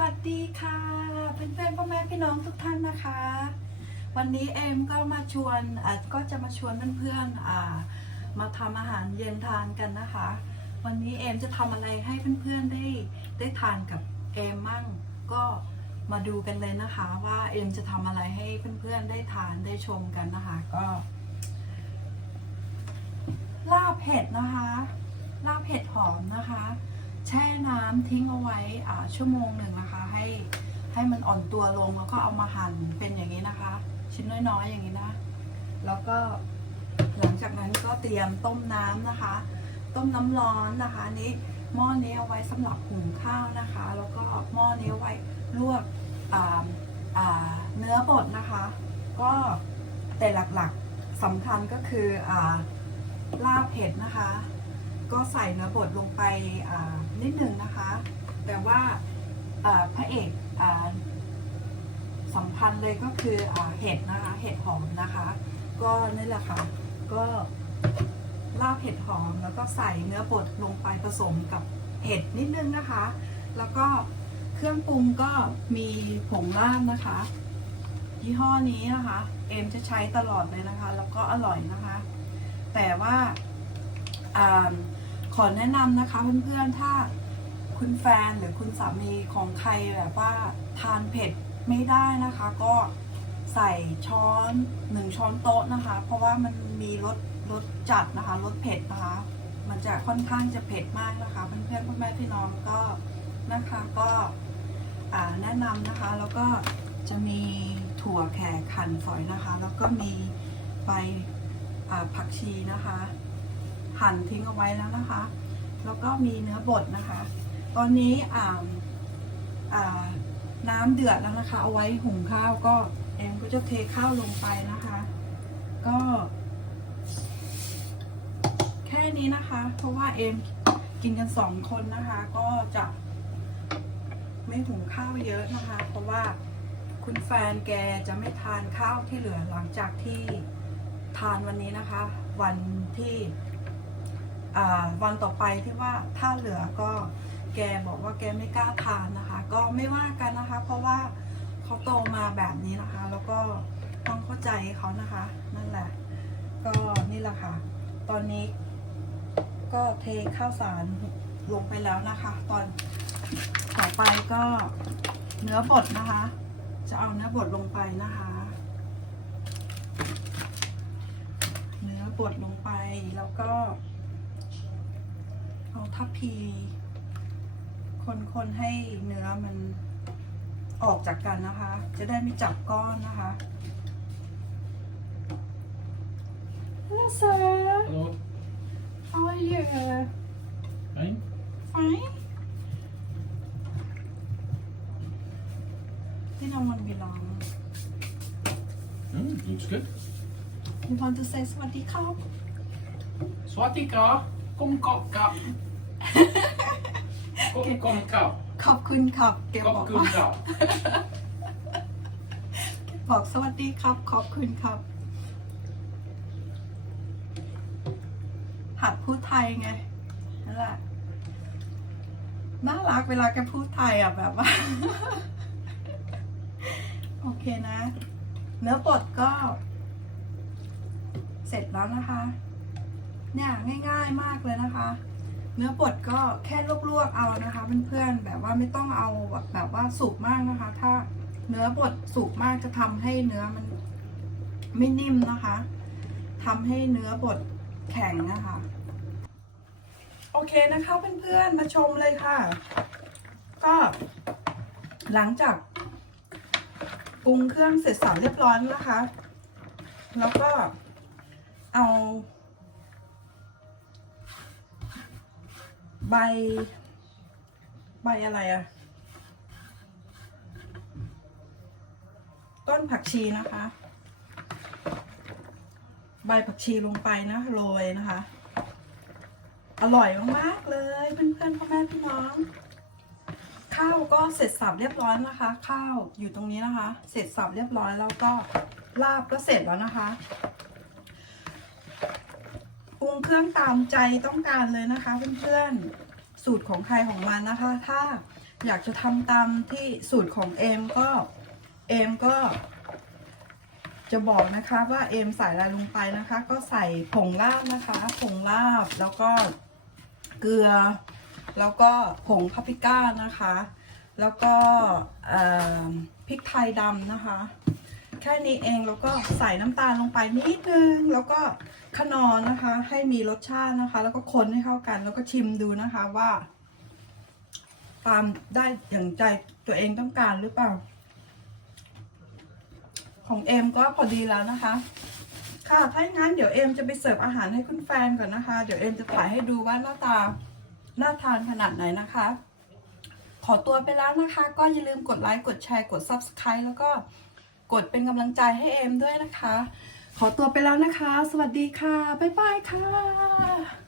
วัสดีค่ะเพื่อนๆพ่อแม่พี่น้องทุกท่านนะคะ วันนี้เอมก็มาชวนก็จะมาชวนเพื่อนๆมาทำอาหารเย็นทานกันนะคะ วันนี้เอมจะทำอะไรให้เพื่อนๆได้ได้ทานกับเอมมั่งก็มาดูกันเลยนะคะ ว่าเอมจะทำอะไรให้เพื่อนๆได้ทานได้ชมกันนะคะก็ลาบเห็ดนะคะ ลาบเห็ดหอมนะคะ แช่น้ำทิ้งเอาไว้ชั่วโมงหนึ่งนะคะ ให้ให้มันอ่อนตัวลงแล้วก็เอามาหั่นเป็นอย่างนี้นะคะ ชิ้นน้อยๆอย่างนี้นะ แล้วก็หลังจากนั้นก็เตรียมต้มน้ำนะคะ ต้มน้ำร้อนนะคะนี้หม้อนี้เอาไว้สำหรับหุงข้าวนะคะ แล้วก็หม้อนี้ไว้ลวกเนื้อบดนะคะ ก็แต่หลักๆสำคัญก็คืออลาบเผ็ดนะคะ ก็ใส่เนื้อบดลงไปนิดหนึ่งนะคะ แต่ว่าพระเอกอ่าสำคัญเลยก็คืออเห็ดนะคะ เห็ดหอมนะคะ ก็นี่แหละค่ะ ก็ลาบเห็ดหอมแล้วก็ใส่เนื้อบดลงไปผสมกับเห็ดนิดนึงนะคะ แล้วก็เครื่องปรุงก็มีผงลาบนะคะ ยี่ห้อนี้นะคะ เอมจะใช้ตลอดเลยนะคะ แล้วก็อร่อยนะคะ แต่ว่าอา อแนะนำนะคะเพื่อนๆ ถ้าคุณแฟนหรือคุณสามีของใครแบบว่าทานเผ็ดไม่ได้นะคะ ก็ใส่ช้อนหนึ่งช้อนโต๊ะนะคะ เพราะว่ามันมีรสรสจัดนะคะรสเผ็ดนะคะ มันจะค่อนข้างจะเผ็ดมากนะคะ เพื่อนๆพ่อแม่พี่น้องก็นะคะก็แนะนำนะคะแล้วก็จะมีถั่วแขกขันฝอยนะคะ แล้วก็มีใบผักชีนะคะ หั่นทิ้งเอาไว้แล้วนะคะ แล้วก็มีเนื้อบดนะคะ ตอนนี้อ่าอ่าน้ำเดือดแล้วนะคะ เอาไว้หุงข้าวก็เอมก็จะเทข้าวลงไปนะคะ ก็ แค่นี้นะคะ เพราะว่าเอมกินกันสองคนนะคะ ก็จะ ไม่หุงข้าวเยอะนะคะ เพราะว่าคุณแฟนแกจะไม่ทานข้าวที่เหลือหลังจากที่ทานวันนี้นะคะ วันที่ วันต่อไปที่ว่าถ้าเหลือก็แกบอกว่าแกไม่กล้าทานนะคะ ก็ไม่ว่ากันนะคะ เพราะว่าเขาโตมาแบบนี้นะคะ แล้วก็ต้องเข้าใจเขานะคะ นั่นแหละ ก็นี่แหละค่ะ ตอนนี้ ก็เทข้าวสารลงไปแล้วนะคะ ตอนต่อไปก็เนื้อบดนะคะ จะเอาเนื้อบดลงไปนะคะ เนื้อบดลงไปแล้วก็ เอาทัพพี คนๆให้เนื้อมันออกจากกันนะคะ จะได้ไม่จับก้อนนะคะ Hello sir Hallå? how are you Fine. fine you know one belong Mm, looks good. you want to say สวัสดีครับ Swatika, kom kop kap. Kom kom kap. ขอบคุณครับเก็บ Kop บอก kun ว่า kap. บอกสวัสดีครับ ขอบคุณครับ หัดพูดไทยไงนั่นแหละน่ารักเวลาแกพูดไทยอะแบบว่า โอเคนะ เนื้อบดก็ เสร็จแล้วนะคะ เนี่ยง่าย ๆมากเลยนะคะ เนื้อบดก็แค่ลวกๆเอานะคะเพื่อนๆแบบว่าไม่ต้องเอาแบบแบบว่าสุกมากนะคะ ถ้าเนื้อบดสุกมากจะทำให้เนื้อมันไม่นิ่มนะคะทำให้เนื้อบดแข็งนะคะ โอเคนะคะเพื่อนๆมาชมเลยค่ะ ก็หลังจากปรุงเครื่องเสร็จสับเรียบร้อยนะคะ แล้วก็เอา ใบ ใบอะไรอะต้นผักชีนะคะ ใบผักชีลงไปนะโรยนะคะ อร่อยมากๆเลยเพื่อนๆพ่อแม่พี่น้อง ข้าวก็เสร็จสับเรียบร้อยนะคะ ข้าวอยู่ตรงนี้นะคะ เสร็จสับเรียบร้อยแล้วก็ลาบก็เสร็จแล้วนะคะ เครื่องตามใจต้องการเลยนะคะเพื่อนๆสูตรของใครของมันนะคะ ถ้าอยากจะทำตามที่สูตรของเอมก็เอมก็ จะบอกนะคะว่าเอมใส่อะไรลงไปนะคะ ก็ใส่ผงลาบนะคะผงลาบแล้วก็เกลือ แล้วก็ผงพาปริก้านะคะ แล้วก็พริกไทยดำนะคะ ค่นี้เองแล้วก็ใส่น้ำตาลลงไปนิดนึง แล้วก็ขนอนนะคะ ให้มีรสชาตินะคะ แล้วก็คนให้เข้ากัน แล้วก็ชิมดูนะคะว่า ตามได้อย่างใจตัวเองต้องการหรือเปล่า ของเอมก็พอดีแล้วนะคะ ค่ะถ้าอย่างนั้นเดี๋ยวเอมจะไปเสิร์ฟอาหารให้คุณแฟนก่อนนะคะ เดี๋ยวเอมจะถ่ายให้ดูว่าหน้าตาน่าทานขนาดไหนนะคะขอตัวไปแล้วนะคะ ก็อย่าลืมกดไลค์ กดแชร์ กด Subscribe แล้วก็ กดเป็นกำลังใจให้เอมด้วยนะคะ ขอตัวไปแล้วนะคะ สวัสดีค่ะ บ๊ายบายค่ะ